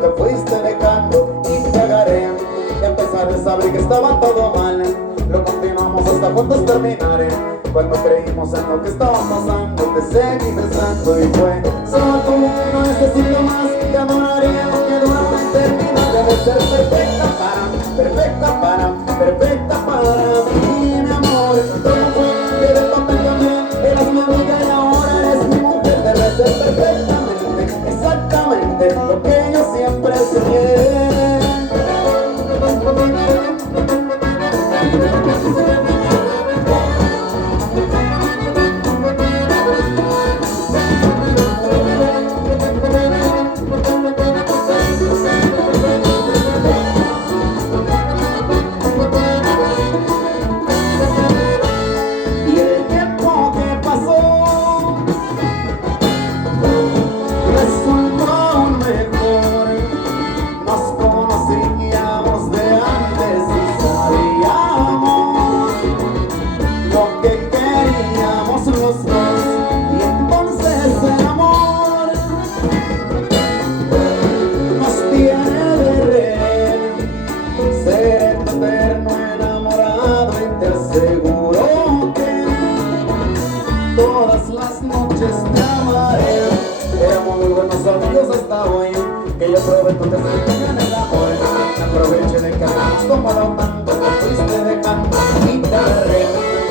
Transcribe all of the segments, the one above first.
te fuiste dejando y pagaré. Y a pesar de saber que estaba todo mal, lo continuamos hasta juntos terminar. Cuando creímos en lo que estaba pasando, te seguí besando y fue solo tú. No necesito más, te adoraré aunque dura una eternidad. Debes ser perfecta para mí, mi amor. ¿Cómo fue que de papel también eras mi amiga y ahora eres mi mujer? Debes ser perfectamente, exactamente lo que yo siempre soñé. Todas las noches te amaré. Éramos muy buenos amigos hasta hoy, que yo probé tu testimonio en el amor. Me aproveché de que habíamos tomado tanto, te fuiste dejando y te agarré.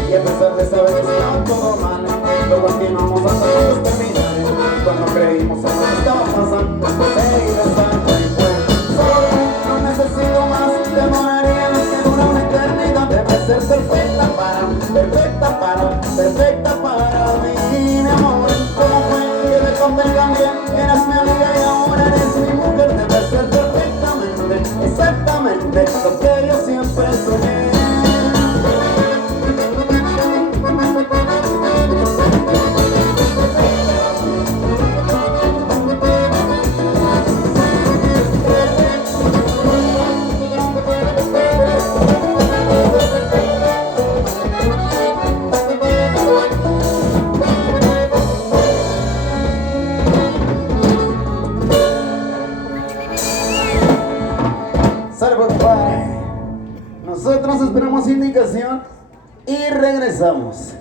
Y a pesar de saber que estaba todo mal, lo continuamos hasta juntos terminar. Cuando creímos en lo que estaba pasando, seguí besando y fue solo no necesito más, te moraría lo que dura una eternidad. Debes ser perfecta para mí, mi amor. ¿Cómo fue que de papel también eras mi amiga y ahora eres mi mujer? Debes ser perfectamente, exactamente lo que yo siempre soñé. Nosotros esperamos indicación y regresamos.